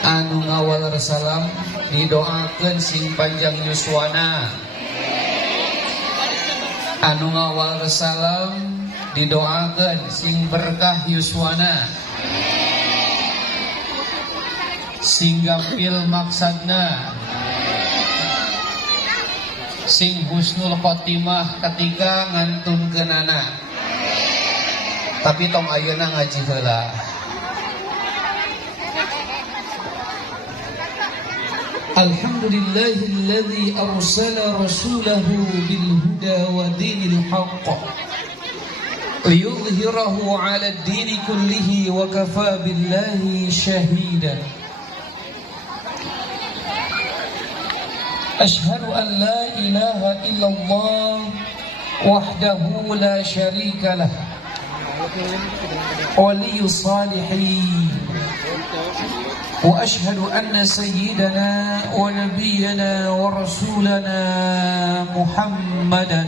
Anu ngawal salam didoakeun sing panjang yuswana. Anu ngawal salam didoakeun sing berkah yuswana, sing gampil maksadna, sing husnul khotimah ketika ngantunkeunana. Tapi tong ayeuna ngaji heula. Alhamdulillahilladzi arsala rasulahu bil huda wa dinil haqq liyudhhirahu 'ala ad-din kullihi wa kafa billahi shahida. Ashhadu an la ilaha illallah wahdahu la sharika lah waliyus salihin. وأشهد أن سيدنا ونبينا ورسولنا محمدا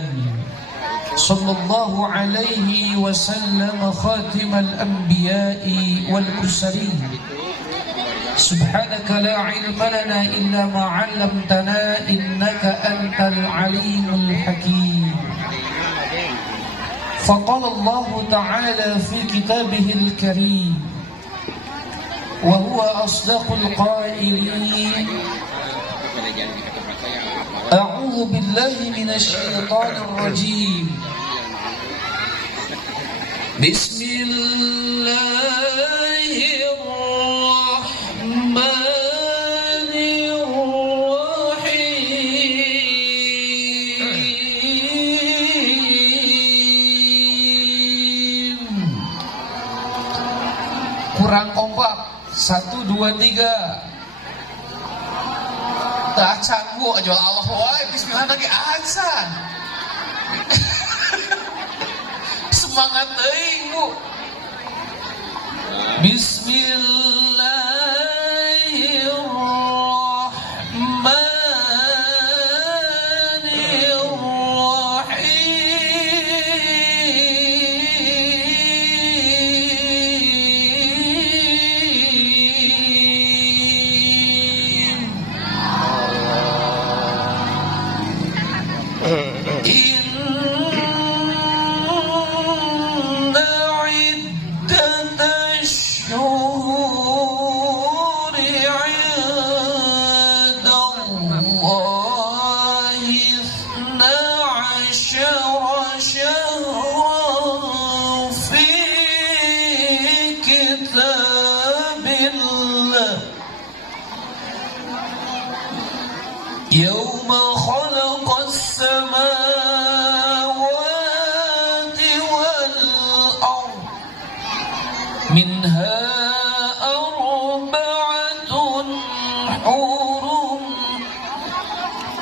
صلى الله عليه وسلم خاتم الأنبياء والمرسلين. سبحانك لا علم لنا إلا ما علمتنا إنك أنت العليم الحكيم. فقال الله تعالى في كتابه الكريم وهو أصدق القائلين أعوذ بالله من الشيطان الرجيم بسم الله الرحمن الرحيم. Kurang kompak. 1, 2, 3. Tak sanggup aja Allah wae bismillah lagi azan. Semangat teuing Bu. يوم خلق السماوات والأرض منها أربعة حرم.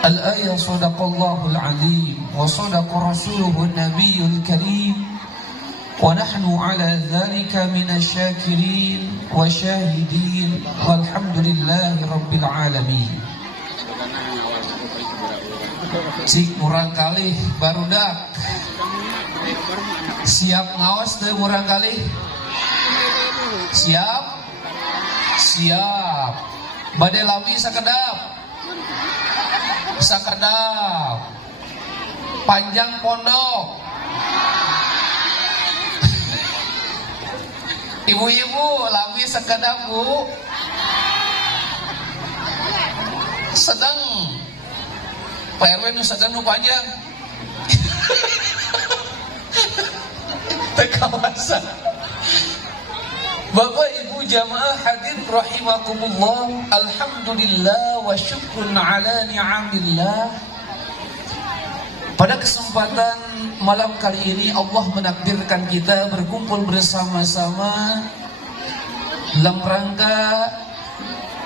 الآية صدق الله العظيم وصدق رسوله النبي الكريم ونحن على ذلك من الشاكرين وشاهدين والحمد لله رب العالمين. Cik murang kali barudak siap ngawas teh murang kali siap badai lami sakedap panjang pondok. Ibu-ibu lami sakedap Bu sedang Pak RW nu sedang nu panjang tekawasan. Bapak Ibu jamaah hadir rahimakumullah, alhamdulillah wa syukrun ala ni'amillah. Pada kesempatan malam kali ini Allah menakdirkan kita berkumpul bersama-sama dalam rangka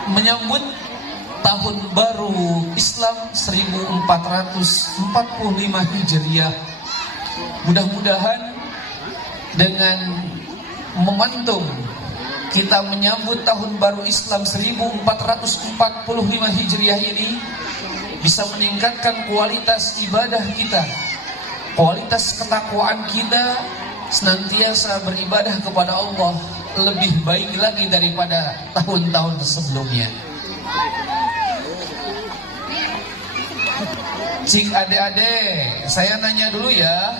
menyambut tahun baru Islam 1445 Hijriah. Mudah-mudahan dengan momentum kita menyambut tahun baru Islam 1445 Hijriah ini bisa meningkatkan kualitas ibadah kita, kualitas ketakwaan kita, senantiasa beribadah kepada Allah lebih baik lagi daripada tahun-tahun sebelumnya. Cik adik-adik, saya nanya dulu ya.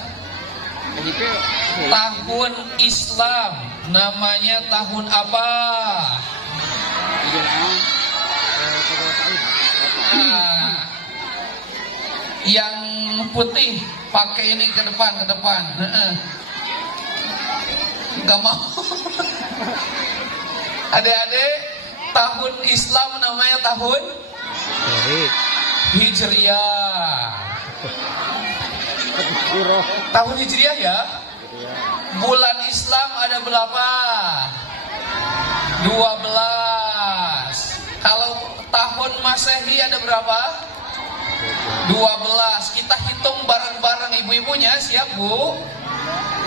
Tahun Islam namanya tahun apa? Yang putih pakai ini ke depan. Gak mau. Adik-adik, tahun Islam namanya tahun Hijriah. Tahun Hijriah ya. Bulan Islam ada berapa? 12. Kalau tahun Masehi ada berapa? 12. Kita hitung bareng-bareng ibu-ibunya. Siap Bu?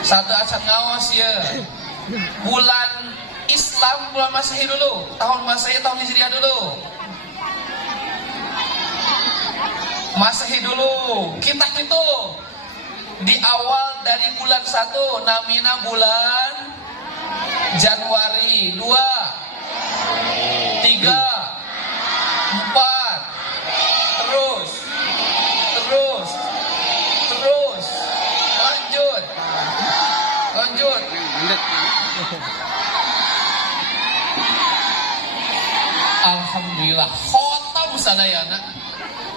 Satu asal ngawas ya. Bulan Islam, bulan Masehi dulu. Tahun Masehi, tahun Hijriah dulu. Masehi dulu. Kita hitung. Di awal dari bulan 1 namina bulan Januari. 2, 3, 4. Terus. Lanjut. Alhamdulillah khotam sadayana.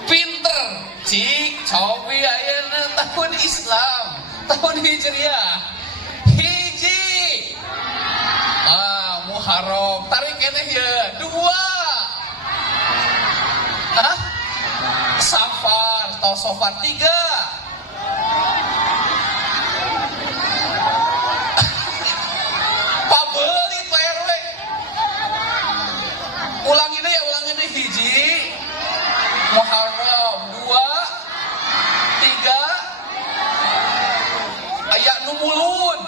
Pinter, cik, cobi ayana tahun Islam, tahun Hijriah. Hiji. Muharram, tarik keneh ya. 2. Safar atau Sofar. 3. Pabelit Pak RW. Ulangi deh. Hiji. Muharram. 2, 3. Aya nu mulun.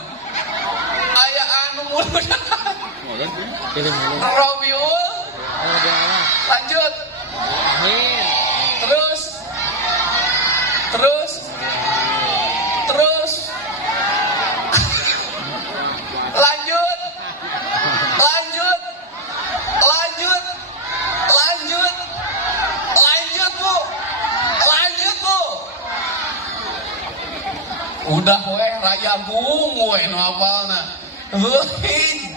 Rabiul. Lanjut. Terus. Lanjut Bu. Udah weh raya gung weh nu apalna. 12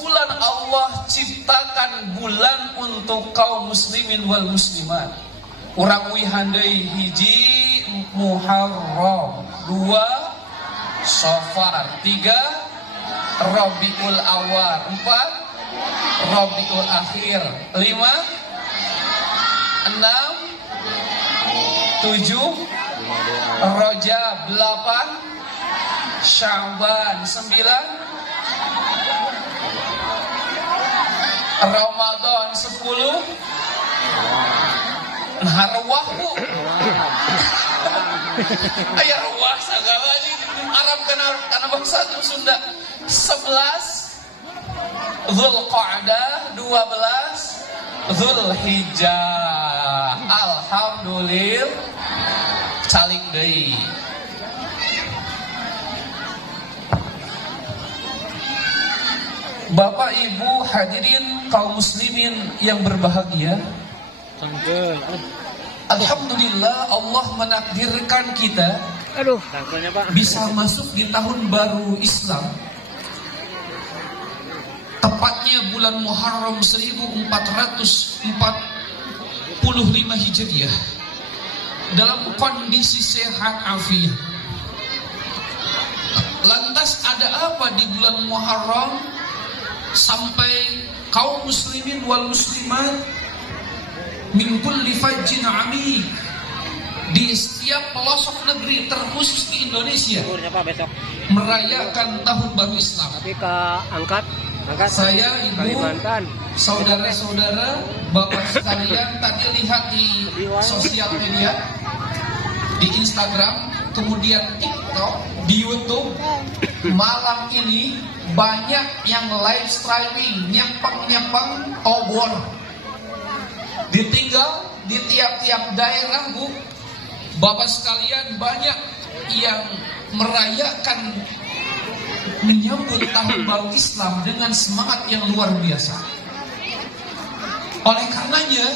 bulan Allah ciptakan bulan untuk kaum muslimin wal muslimat. Urang wihandai hiji Muharram, 2 Safar, 3 Rabiul Awal, 4 Rabiul Akhir, 5 6 7 Rajab, 8 Sya'ban, 9 Ramadan, 10 Harwah Bu. Aya ruah sagala ini Arab kana bangsa Sunda. 11 Zulqa'dah, 12 Zulhijjah. Alhamdulillah calik deui. Bapak Ibu hadirin kaum muslimin yang berbahagia, alhamdulillah Allah menakdirkan kita bisa masuk di tahun baru Islam, tepatnya bulan Muharram 1445 Hijriah, dalam kondisi sehat afiat. Lantas ada apa di bulan Muharram sampai kaum muslimin wal muslimat min kulli fajjin amik di setiap pelosok negeri, terkhusus di Indonesia, merayakan tahun baru Islam? Saya, ibu, saudara-saudara, bapak sekalian, tadi lihat di sosial media, di Instagram, kemudian TikTok, di YouTube, malam ini banyak yang live streaming, nyepeng obor. Ditinggal di tiap-tiap daerah Bu, bapak sekalian, banyak yang merayakan menyambut tahun baru Islam dengan semangat yang luar biasa. Oleh karenanya,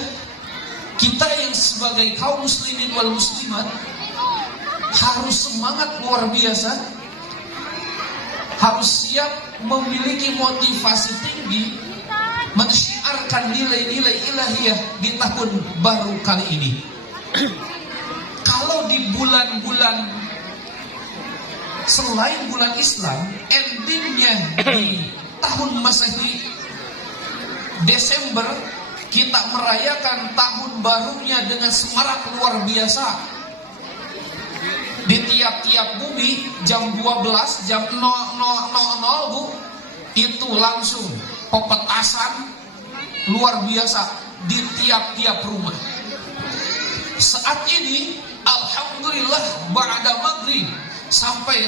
kita yang sebagai kaum muslimin wal muslimat harus semangat luar biasa, harus siap memiliki motivasi tinggi mensyiarkan nilai-nilai ilahiyah di tahun baru kali ini. Kalau di bulan-bulan selain bulan Islam, endingnya di tahun Masehi Desember, kita merayakan tahun barunya dengan semarak luar biasa. Di tiap-tiap bumi jam 12, jam 00.00 Bu, itu langsung pepetasan luar biasa di tiap-tiap rumah. Saat ini alhamdulillah ba'da maghrib sampai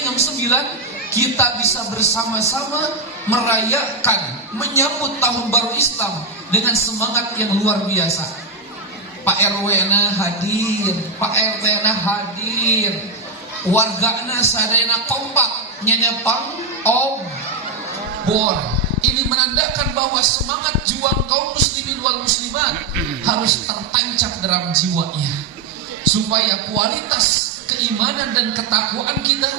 jam 9 kita bisa bersama-sama merayakan menyambut tahun baru Islam dengan semangat yang luar biasa. Pak RW na hadir, Pak RT na hadir, wargana sadayana kompak nyanyapang obor. Ini menandakan bahwa semangat juang kaum muslimin wal muslimat harus tertancap dalam jiwanya, supaya kualitas keimanan dan ketakwaan kita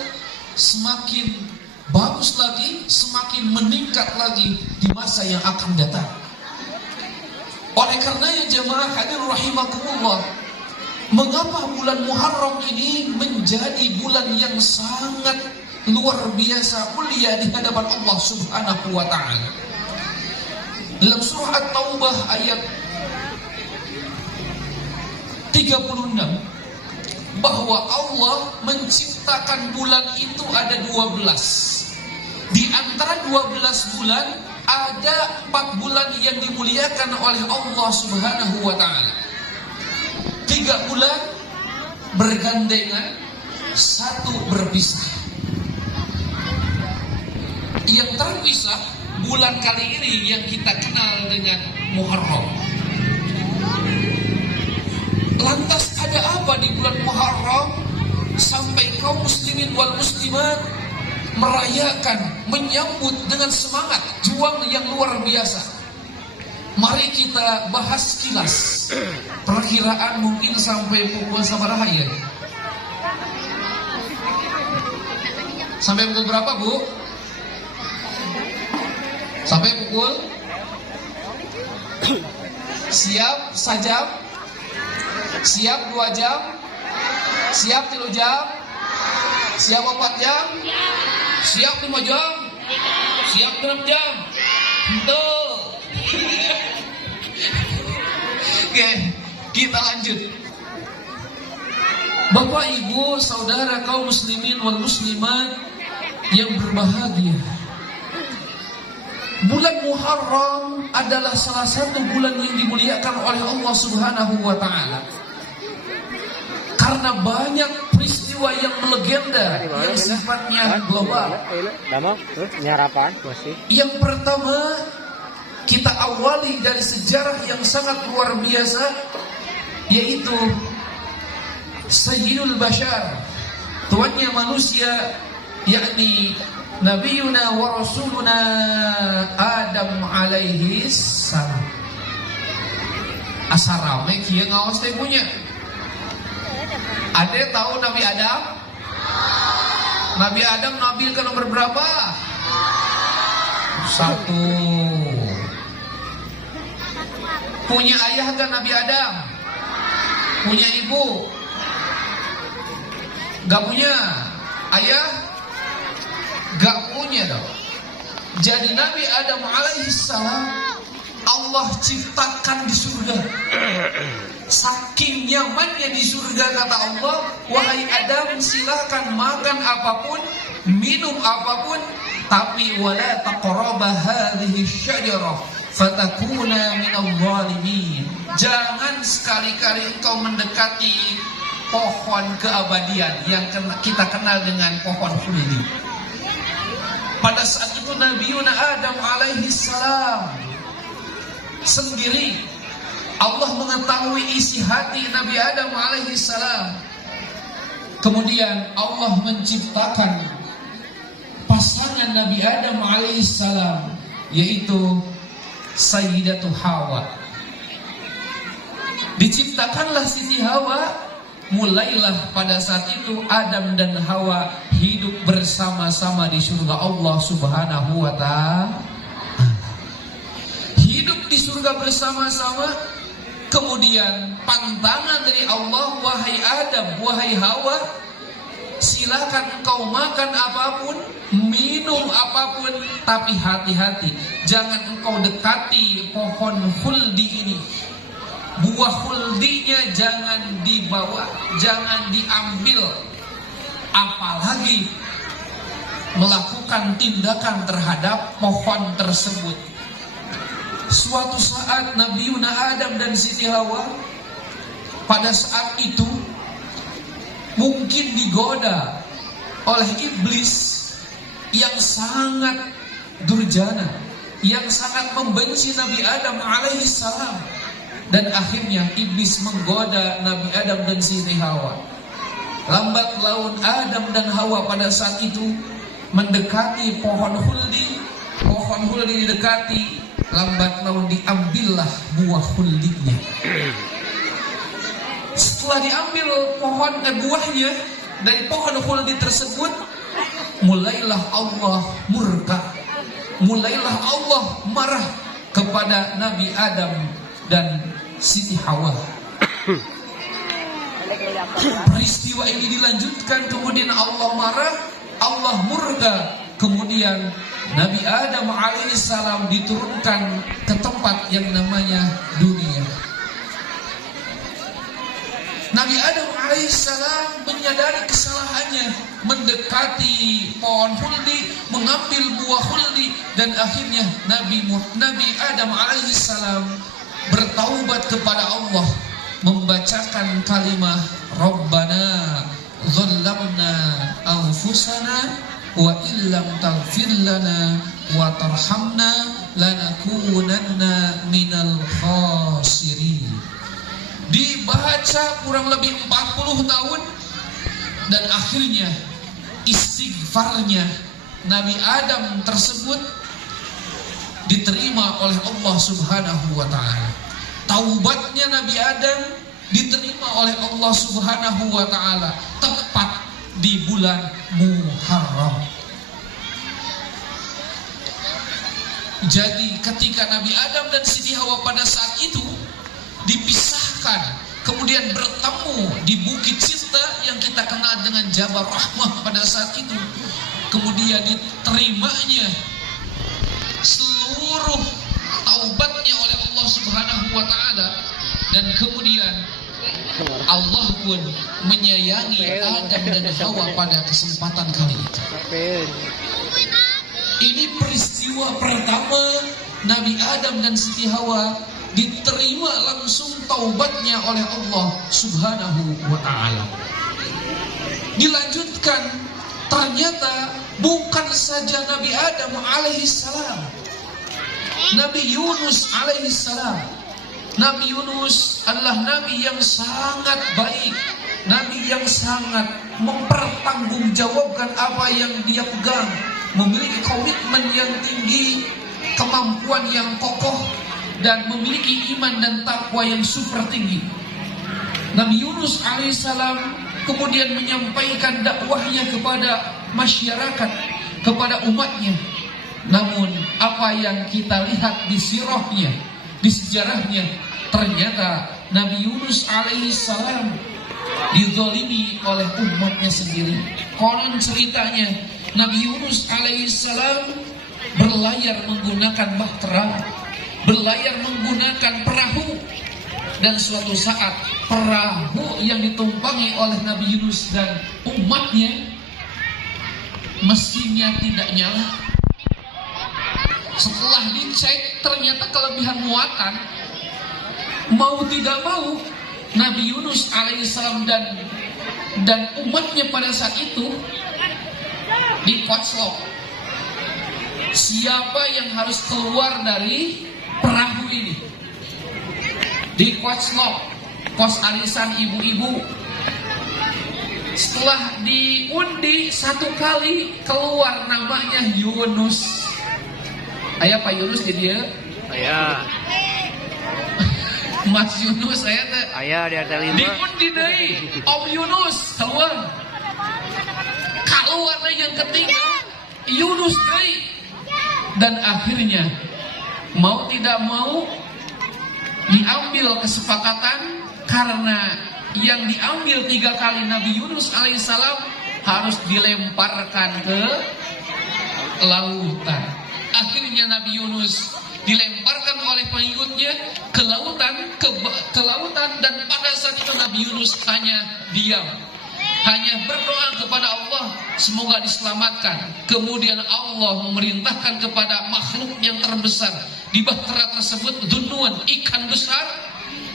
semakin bagus lagi, semakin meningkat lagi di masa yang akan datang. Oleh karenanya jemaah hadir rahimakumullah, mengapa bulan Muharram ini menjadi bulan yang sangat luar biasa mulia di hadapan Allah Subhanahu wa taala? Dalam surah At-Taubah ayat 36, bahwa Allah menciptakan bulan itu ada 12. Di antara 12 bulan ada 4 bulan yang dimuliakan oleh Allah Subhanahu wa taala. 3 bulan bergandengan, 1 berpisah. Yang terpisah bulan kali ini yang kita kenal dengan Muharram. Lantas ada apa di bulan Muharram sampai kaum muslimin wal muslimat merayakan, menyambut dengan semangat juang yang luar biasa? Mari kita bahas kilas. Perkiraan mungkin sampai pukul sabaraha ya? Sampai pukul berapa Bu? Sampai pukul? Siap sajam? Siap 2 jam? Siap 3 jam? Siap 4 jam? Siap 5 jam? Siap 6 jam? Tuh. Oke, kita lanjut. Bapak, Ibu, saudara kaum muslimin wal muslimat yang berbahagia, bulan Muharram adalah salah satu bulan yang dimuliakan oleh Allah Subhanahu wa taala. Karena banyak peristiwa yang melegenda yang sifatnya global. Yang pertama, kita awali dari sejarah yang sangat luar biasa, yaitu Sayyidul Bashar, tuannya manusia, yakni Nabiyuna wa Rasuluna Adam alaihi salam. Asarame kieu ngaos teh punya. Ada tahu Nabi Adam? Nabi Adam nabi ke nomor berapa? 1. Punya ayah kan Nabi Adam? Punya ibu? Gak punya ayah? Gak punya dong. Jadi Nabi Adam alaihissalam Allah ciptakan di surga. Saking nyamannya di surga kata Allah, wahai Adam, silakan makan apapun, minum apapun, tapi wala taqraba hadhihi syajarah fatakuna minadh dhalimin. Jangan sekali-kali engkau mendekati pohon keabadian yang kita kenal dengan pohon khuldi. Pada saat itu Nabiuna Adam alaihi salam sendiri, Allah mengetahui isi hati Nabi Adam alaihi salam. Kemudian Allah menciptakan pasangan Nabi Adam alaihissalam, yaitu Sayyidatu Hawa. Diciptakanlah Siti Hawa, mulailah pada saat itu Adam dan Hawa hidup bersama-sama di surga Allah Subhanahu wa ta'ala. Hidup di surga bersama-sama. Kemudian pantangan dari Allah, wahai Adam, wahai Hawa, silakan engkau makan apapun, minum apapun, tapi hati-hati, jangan engkau dekati pohon khuldi ini. Buah khuldinya jangan dibawa, jangan diambil, apalagi melakukan tindakan terhadap pohon tersebut. Suatu saat Nabi Adam dan Siti Hawa pada saat itu mungkin digoda oleh iblis yang sangat durjana, yang sangat membenci Nabi Adam alaihissalam. Dan akhirnya iblis menggoda Nabi Adam dan Siti Hawa. Lambat laun Adam dan Hawa pada saat itu mendekati pohon khuldi. Pohon khuldi didekati, lambat laun diambillah buah khuldinya. Setelah diambil buahnya dari pohon khuldi tersebut, mulailah Allah murka, mulailah Allah marah kepada Nabi Adam dan Siti Hawa. Peristiwa ini dilanjutkan, kemudian Allah marah, Allah murka, kemudian Nabi Adam alaihissalam diturunkan ke tempat yang namanya dunia. Nabi Adam alaihissalam menyadari kesalahannya, mendekati pohon khuldi, mengambil buah khuldi, dan akhirnya Nabi Adam alaihissalam bertaubat kepada Allah, membacakan kalimat Rabbana dhallamna anfusana wa illam taghfir lana wa tarhamna lanakunanna minal khasirin. Dibaca kurang lebih 40 tahun, dan akhirnya istighfarnya Nabi Adam tersebut diterima oleh Allah Subhanahu wa ta'ala. Taubatnya Nabi Adam diterima oleh Allah Subhanahu wa ta'ala tepat di bulan Muharram. Jadi ketika Nabi Adam dan Siti Hawa pada saat itu dipisahkan, kemudian bertemu di Bukit Cinta yang kita kenal dengan Jabal Rahmah pada saat itu, kemudian diterimanya seluruh taubatnya oleh Allah Subhanahu wa ta'ala, dan kemudian Allah pun menyayangi Adam dan Hawa pada kesempatan kali itu. Ini peristiwa pertama Nabi Adam dan Siti Hawa diterima langsung taubatnya oleh Allah Subhanahu wa ta'ala. Dilanjutkan, ternyata bukan saja Nabi Adam alaihissalam, Nabi Yunus alaihissalam. Nabi Yunus adalah nabi yang sangat baik, nabi yang sangat mempertanggungjawabkan apa yang dia pegang, memiliki komitmen yang tinggi, kemampuan yang kokoh, dan memiliki iman dan takwa yang super tinggi. Nabi Yunus alaihissalam kemudian menyampaikan dakwahnya kepada masyarakat, kepada umatnya. Namun apa yang kita lihat di sirahnya, di sejarahnya, ternyata Nabi Yunus alaihissalam dizalimi oleh umatnya sendiri. Konon ceritanya Nabi Yunus alaihissalam berlayar menggunakan bahtera, berlayar menggunakan perahu, dan suatu saat perahu yang ditumpangi oleh Nabi Yunus dan umatnya mesinnya tidak nyala. Setelah dicek ternyata kelebihan muatan, mau tidak mau Nabi Yunus alaihissalam dan umatnya pada saat itu dikuatslok. Siapa yang harus keluar dari perahu ini? Dikuatslok, kos arisan ibu-ibu, Setelah diundi 1 kali keluar namanya Yunus. Aya Pak Yunus jadi ya? Aya. Mas Yunus aya teh. Aya di RT 5. Diundi deui Om Yunus keluar. Keluar yang ketiga Yunus deui. Dan akhirnya mau tidak mau diambil kesepakatan karena yang diambil 3 kali Nabi Yunus alaihissalam harus dilemparkan ke lautan. Akhirnya Nabi Yunus dilemparkan oleh pengikutnya ke lautan, ke lautan, dan pada saat itu Nabi Yunus hanya diam, hanya berdoa kepada Allah semoga diselamatkan. Kemudian Allah memerintahkan kepada makhluk yang terbesar di bahtera tersebut, Dhunnun, ikan besar.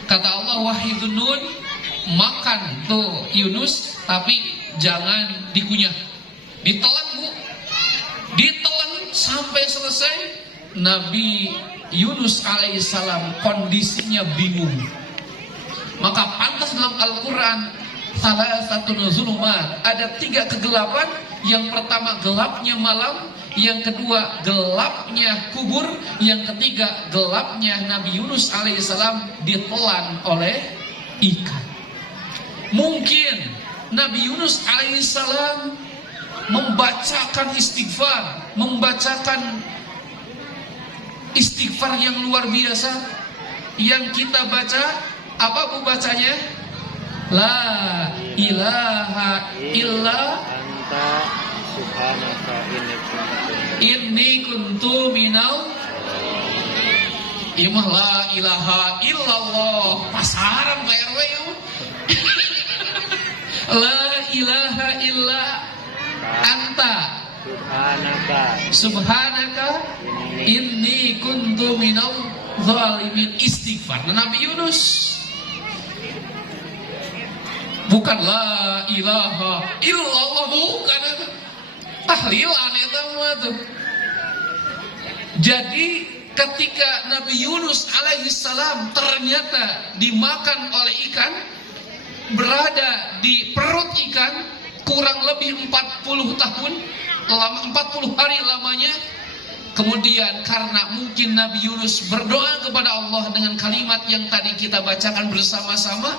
Kata Allah, wahai Dhunnun, makan tuh Yunus, tapi jangan dikunyah, ditelan Bu, ditelan sampai selesai. Nabi Yunus alaihissalam kondisinya bingung. Maka pantas dalam Al-Quran salah satu zulumat, ada 3 kegelapan. Yang pertama gelapnya malam, yang kedua gelapnya kubur, yang ketiga gelapnya Nabi Yunus alaihissalam ditelan oleh ikan. Mungkin Nabi Yunus alaihissalam membacakan istighfar yang luar biasa. Yang kita baca, apa Bu bacanya? La ilaha illa anta subhanaka inni kuntu minal. Imah la ilaha illallah pasaran bayar we. La ilaha illa anta subhanaka inni kuntu minal zalimin. Istighfar Nabi Yunus, bukan la ilaha illallah, bukan tahlilan eta mah tuh. Jadi ketika Nabi Yunus alaihissalam ternyata dimakan oleh ikan, berada di perut ikan kurang lebih 40 tahun, 40 hari lamanya. Kemudian karena mungkin Nabi Yunus berdoa kepada Allah dengan kalimat yang tadi kita bacakan bersama-sama,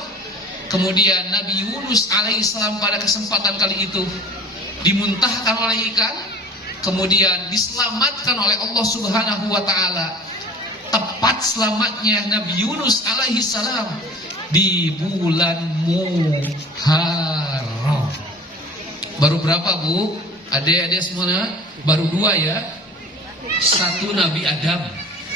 kemudian Nabi Yunus alaihissalam pada kesempatan kali itu dimuntahkan oleh ikan, kemudian diselamatkan oleh Allah subhanahu wa ta'ala. Tepat selamatnya Nabi Yunus alaihissalam di bulan Muharram. Baru berapa Bu? Adik-adik semuanya? Baru 2 ya. 1 Nabi Adam,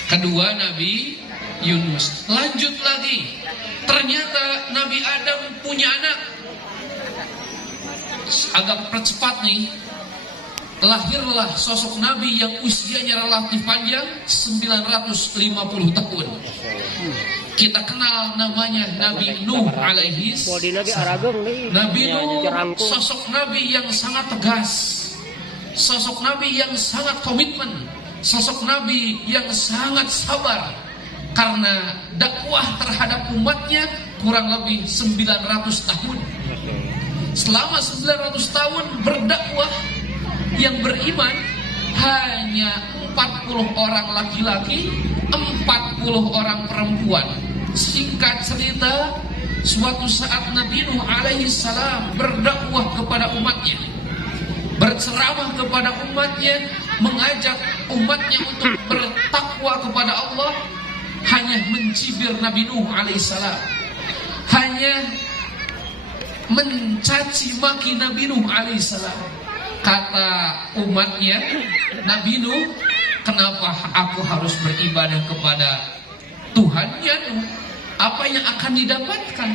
kedua Nabi Yunus. Lanjut lagi, ternyata Nabi Adam punya anak. Agak percepat nih, lahirlah sosok Nabi yang usianya relatif panjang, 950 tahun. Kita kenal namanya Nabi Nuh alaihi salam. Nabi Nuh sosok Nabi yang sangat tegas, sosok Nabi yang sangat komitmen, sosok Nabi yang sangat sabar. Karena dakwah terhadap umatnya kurang lebih 900 tahun. Selama 900 tahun berdakwah, yang beriman hanya 40 orang laki-laki, 40 orang perempuan. Singkat cerita, suatu saat Nabi Nuh alaihi salam berdakwah kepada umatnya, berceramah kepada umatnya, mengajak umatnya untuk bertakwa kepada Allah. Hanya mencibir Nabi Nuh alaihissalam, hanya mencaci maki Nabi Nuh alaihissalam. Kata umatnya, Nabi Nuh, kenapa aku harus beribadah kepada Tuhannya Nuh? Apa yang akan didapatkan?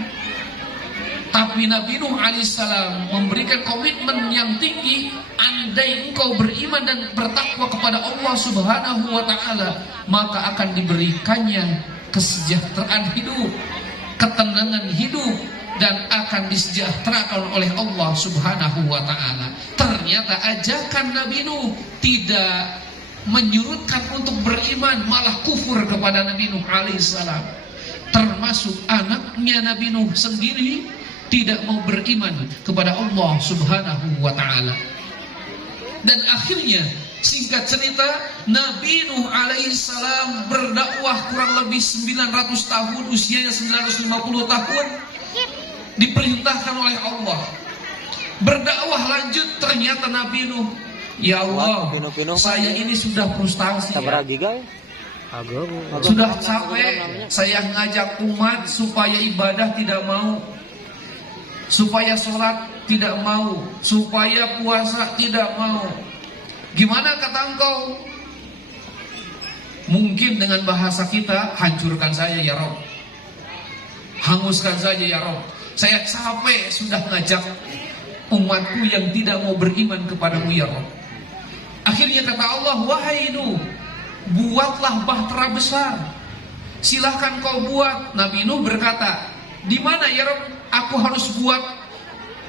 Tapi Nabi Nuh alaihissalam memberikan komitmen yang tinggi. Andai engkau beriman dan bertakwa kepada Allah subhanahu wa ta'ala, maka akan diberikannya kesejahteraan hidup, ketenangan hidup, dan akan disejahterakan oleh Allah subhanahu wa ta'ala. Ternyata ajakan Nabi Nuh tidak menyurutkan untuk beriman, malah kufur kepada Nabi Nuh alaihissalam. Termasuk anaknya Nabi Nuh sendiri tidak mau beriman kepada Allah Subhanahu wa ta'ala. Dan akhirnya, singkat cerita, Nabi Nuh alaihissalam berdakwah kurang lebih 900 tahun, usianya 950 tahun, diperintahkan oleh Allah. Berdakwah lanjut, ternyata Nabi Nuh, ya Allah, saya ini sudah frustasi ya. Sudah capek, saya ngajak umat supaya ibadah tidak mau, supaya sholat tidak mau, supaya puasa tidak mau. Gimana kata engkau? Mungkin dengan bahasa kita, hancurkan saja ya Rob, hanguskan saja ya Rob. Saya capek sudah ngajak umatku yang tidak mau beriman kepadamu ya Rob. Akhirnya kata Allah, wahai Nuh, buatlah bahtera besar, silahkan kau buat. Nabi Nuh berkata, di mana ya Rob aku harus buat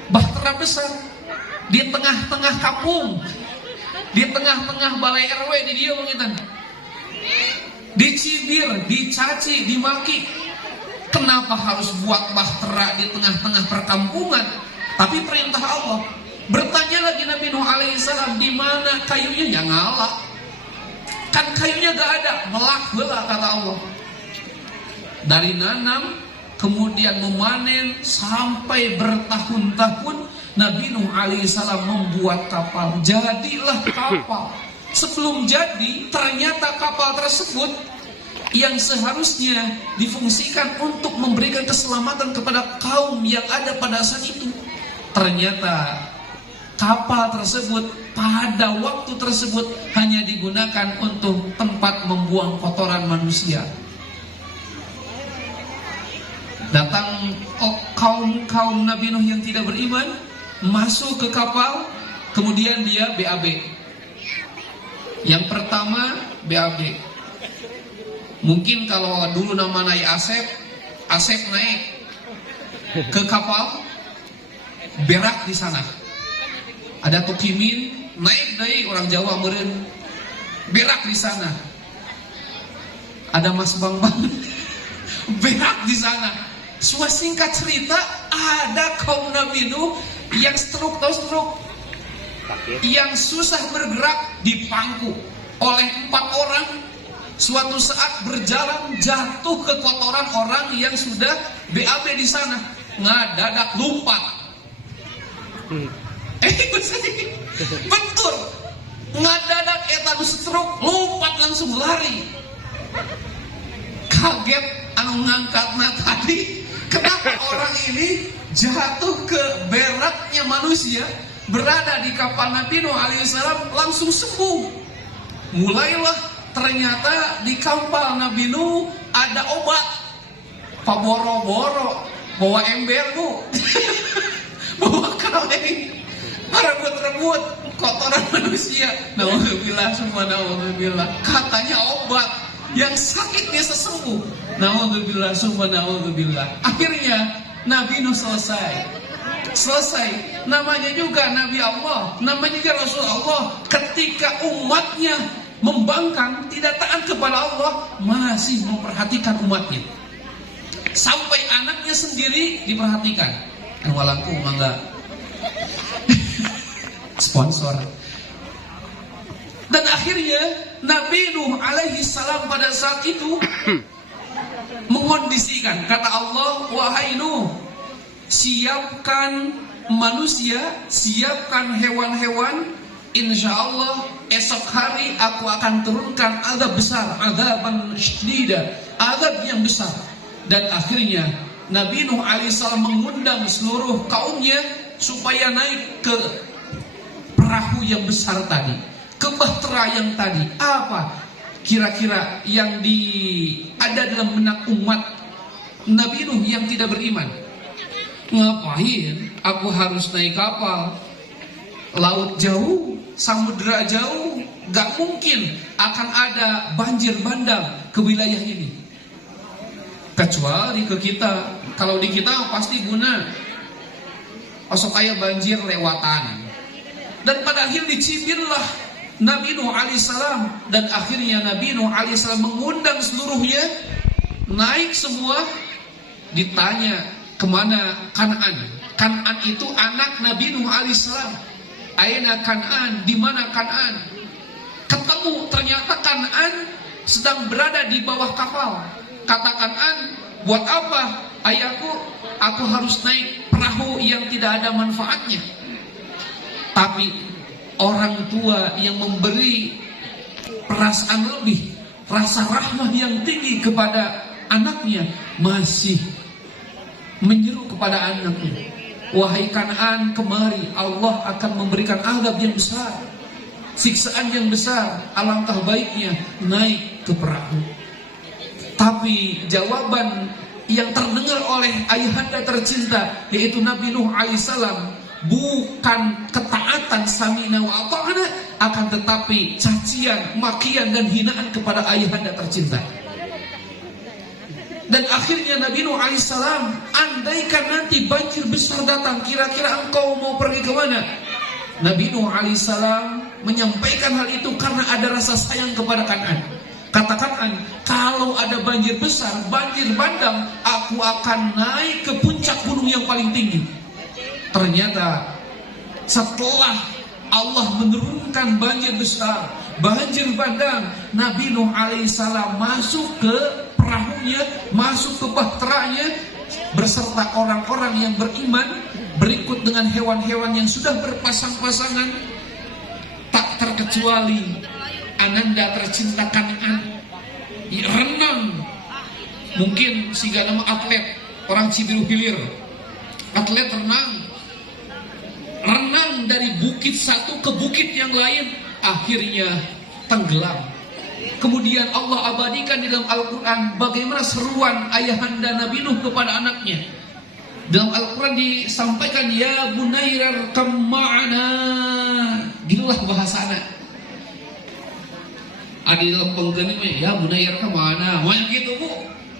bahtera besar? Di tengah-tengah kampung, di tengah-tengah balai RW di dia mengitan, dicibir, dicaci, dimaki. Kenapa harus buat bahtera di tengah-tengah perkampungan? Tapi perintah Allah. Bertanya lagi Nabi Nuh alaihissalam, di mana kayunya? Ya ngalah, kan kayunya gak ada, melak heula kata Allah. Dari nanam, kemudian memanen, sampai bertahun-tahun Nabi Nuh alaihissalam membuat kapal. Jadilah kapal. Sebelum jadi, ternyata kapal tersebut yang seharusnya difungsikan untuk memberikan keselamatan kepada kaum yang ada pada saat itu, ternyata kapal tersebut pada waktu tersebut hanya digunakan untuk tempat membuang kotoran manusia. Datang kaum Nabi Nuh yang tidak beriman, masuk ke kapal, kemudian dia BAB. Yang pertama BAB. Mungkin kalau dulu nama naik Asep naik ke kapal, berak di sana. Ada tukimin, naik dari orang Jawa meureun, berak di sana. Ada Mas Bang, berak di sana. Singkat cerita, ada kaum Nabi Nuh yang stroke, yang susah bergerak, dipangku oleh 4 orang. Suatu saat berjalan, jatuh ke kotoran orang yang sudah BAB di sana, ngadadak lompat. Betul, ngadadak eta stroke, lompat langsung lari. Kaget anu ngangkatna tadi, kenapa orang ini jatuh ke beraknya manusia, berada di kapal Nabi Nuh alaihissalam langsung sembuh. Mulailah ternyata di kapal Nabi Nuh ada obat. Pak boro-boro bawa ember bu, bawa kaleng, rebut-rebut kotoran manusia. Nauzubillah, semua nauzubillah. Katanya obat yang sakit bisa sembuh. Nauzubillah, semua nauzubillah. Akhirnya Nabi Nuh selesai. Namanya juga Nabi Allah, namanya juga Rasul Allah. Ketika umatnya membangkang, tidak taat kepada Allah, masih memperhatikan umatnya. Sampai anaknya sendiri diperhatikan. Walangku mangga sponsor. Dan akhirnya Nabi Nuh alaihi salam pada saat itu mengondisikan, kata Allah, wahai Nuh, siapkan manusia, siapkan hewan-hewan, insya Allah esok hari aku akan turunkan azab besar, azaban syadida, azab yang besar. Dan akhirnya Nabi Nuh alaihissalam mengundang seluruh kaumnya supaya naik ke perahu yang besar tadi, ke bahtera yang tadi. Apa kira-kira yang ada dalam benak umat Nabi Nuh yang tidak beriman? Ngapain aku harus naik kapal? Laut jauh, samudera jauh, gak mungkin akan ada banjir bandang ke wilayah ini. Kecuali ke kita. Kalau di kita pasti guna osok aya banjir lewatan. Dan pada akhir dicibirlah Nabi Nuh alaihissalam. Dan akhirnya Nabi Nuh alaihissalam mengundang seluruhnya, naik semua. Ditanya, kemana Kan'an. Kan'an itu anak Nabi Nuh alaihissalam. Aina Kan'an, di mana Kan'an? Ketemu, ternyata Kan'an sedang berada di bawah kapal. Kata Kan'an, buat apa ayahku? Aku harus naik perahu yang tidak ada manfaatnya. Tapi orang tua yang memberi perasaan lebih, rasa rahmah yang tinggi kepada anaknya, masih menyeru kepada anaknya, wahai Kan'an, kemari, Allah akan memberikan azab yang besar, siksaan yang besar. Alangkah baiknya naik ke perahu. Tapi jawaban yang terdengar oleh ayahanda tercinta, yaitu Nabi Nuh alaihissalam, bukan ketaatan sami'na wa ata'na, akan tetapi cacian, makian dan hinaan kepada ayahanda tercinta. Dan akhirnya Nabi Nuh alaihissalam, andaikan nanti banjir besar datang, kira-kira engkau mau pergi ke mana? Nabi Nuh alaihissalam menyampaikan hal itu karena ada rasa sayang kepada Kan'an. Kata Kan'an, kalau ada banjir besar, banjir bandang, aku akan naik ke puncak gunung yang paling tinggi. Ternyata setelah Allah menurunkan banjir besar, banjir bandang, Nabi Nuh alaihissalam masuk ke perahunya, masuk ke bahteranya beserta orang-orang yang beriman, berikut dengan hewan-hewan yang sudah berpasang-pasangan, tak terkecuali ananda tercinta Kan'an. Renang, mungkin sehingga nama atlet orang Cibiru Hilir, atlet renang dari bukit satu ke bukit yang lain, akhirnya tenggelam. Kemudian Allah abadikan di dalam Al-Quran bagaimana seruan ayahanda Nabi Nuh kepada anaknya. Dalam Al-Quran disampaikan, ya bunayya arkam ma'ana, gitulah bahasa anak. Ada dalam penggantinya, ya bunayya arkam ma'ana, banyak gitu bu.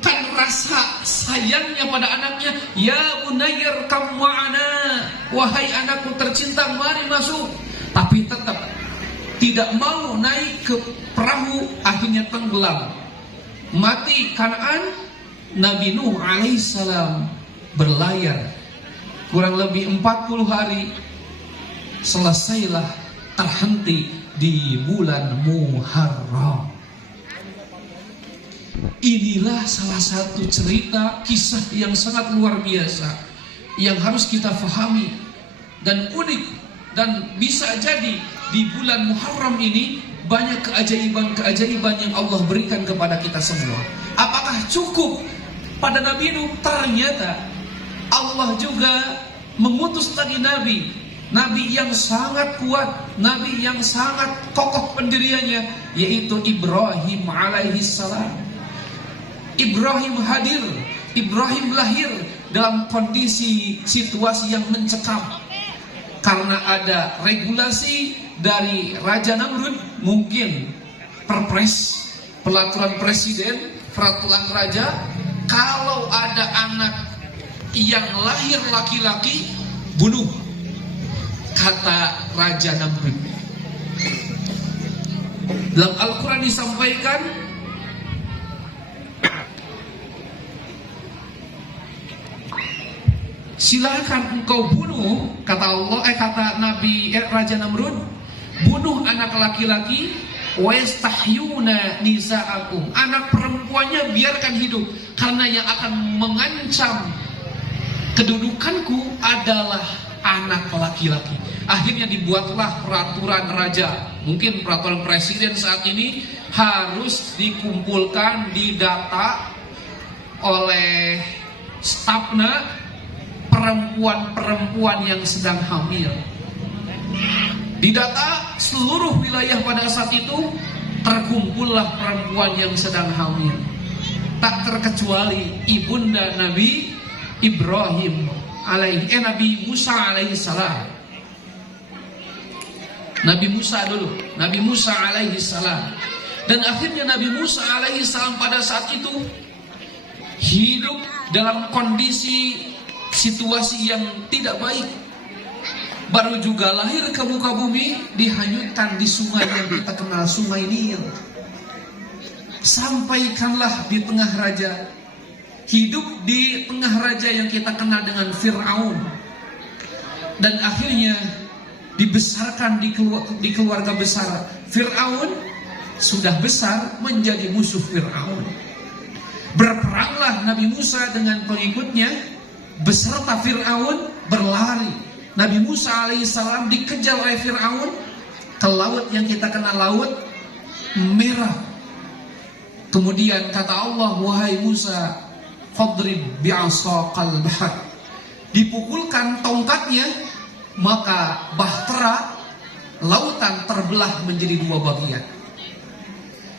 Kan rasa sayangnya pada anaknya, ya bunayya arkam ma'ana, wahai anakku tercinta, mari masuk. Tapi tetap tidak mau naik ke perahu, akhirnya tenggelam, mati Kan'an. Nabi Nuh alaihissalam berlayar kurang lebih 40 hari, selesailah terhenti di bulan Muharram. Inilah salah satu cerita kisah yang sangat luar biasa yang harus kita fahami dan unik, dan bisa jadi di bulan Muharram ini banyak keajaiban-keajaiban yang Allah berikan kepada kita semua. Apakah cukup pada Nabi Nuh? Ternyata Allah juga mengutus lagi Nabi yang sangat kuat, Nabi yang sangat kokoh pendiriannya, yaitu Ibrahim alaihissalam. Ibrahim hadir, Ibrahim lahir dalam kondisi situasi yang mencekam, karena ada regulasi dari Raja Namrud, mungkin perpres, peraturan presiden, peraturan raja, kalau ada anak yang lahir laki-laki, bunuh, kata Raja Namrud. Dalam Al-Quran disampaikan, silakan engkau bunuh, kata Allah, kata Raja Namrud, bunuh anak laki-laki, wastahyuna nisa'akum, anak perempuannya biarkan hidup, karena yang akan mengancam kedudukanku adalah anak laki-laki. Akhirnya dibuatlah peraturan raja, mungkin peraturan presiden saat ini, harus dikumpulkan, didata oleh stafnya perempuan-perempuan yang sedang hamil. Didata seluruh wilayah pada saat itu, terkumpullah perempuan yang sedang hamil, tak terkecuali ibunda Nabi Ibrahim Nabi Musa alaihissalam. Nabi Musa dulu, Nabi Musa alaihissalam. Dan akhirnya Nabi Musa alaihissalam pada saat itu hidup dalam kondisi situasi yang tidak baik. Baru juga lahir ke muka bumi, dihanyutkan di sungai yang kita kenal, Sungai Nil. Sampaikanlah di tengah raja, hidup di tengah raja yang kita kenal dengan Fir'aun, dan akhirnya dibesarkan di keluarga besar Fir'aun. Sudah besar menjadi musuh Fir'aun. Berperanglah Nabi Musa dengan pengikutnya beserta Fir'aun berlari. Nabi Musa alaihissalam dikejar oleh Fir'aun ke laut yang kita kenal laut merah. Kemudian kata Allah, wahai Musa, fadrib bi'asaqal bahr. Dipukulkan tongkatnya, maka bahtera lautan terbelah menjadi dua bagian.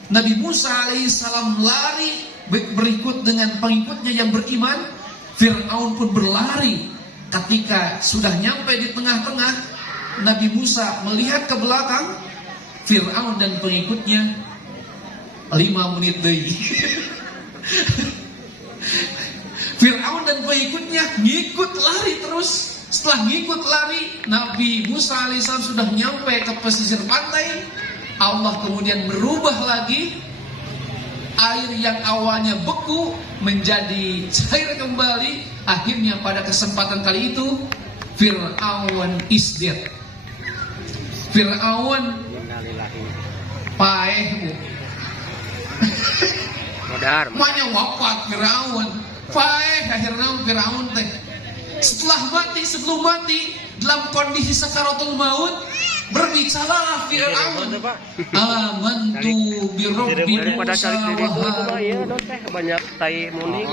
Nabi Musa alaihissalam lari berikut dengan pengikutnya yang beriman. Fir'aun pun berlari. Ketika sudah nyampe di tengah-tengah, Nabi Musa melihat ke belakang, Fir'aun dan pengikutnya 5 menit deui. Fir'aun dan pengikutnya ngikut lari terus. Setelah ngikut lari, Nabi Musa alaihissalam sudah nyampe ke pesisir pantai. Allah kemudian merubah lagi air yang awalnya beku menjadi cair kembali. Akhirnya pada kesempatan kali itu Fir'aun is dead. Fir'aun paeh bu. Manya wafat Fir'aun. Paeh akhirnya Fir'aun teh. Sebelum mati dalam kondisi sakaratul maut, berbicara Fir'aun, amantu bi rabbi Musa wa Harun. Banyak tai muni.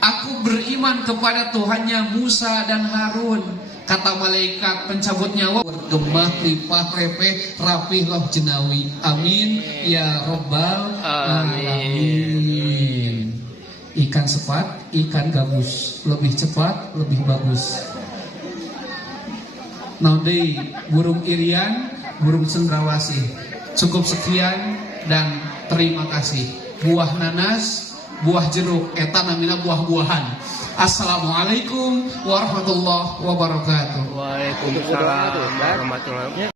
Aku beriman kepada Tuhannya Musa dan Harun. Kata malaikat pencabut nyawa, bergema ripah repeh rapih loh jenawi. Amin ya rabbal alamin. Ikan sepat, ikan gabus, lebih cepat, lebih bagus. Naudei burung irian, burung cendrawasih. Cukup sekian dan terima kasih. Buah nanas, buah jeruk, eta namina buah-buahan. Assalamualaikum warahmatullahi wabarakatuh. Waalaikumsalam warahmatullahi wabarakatuh.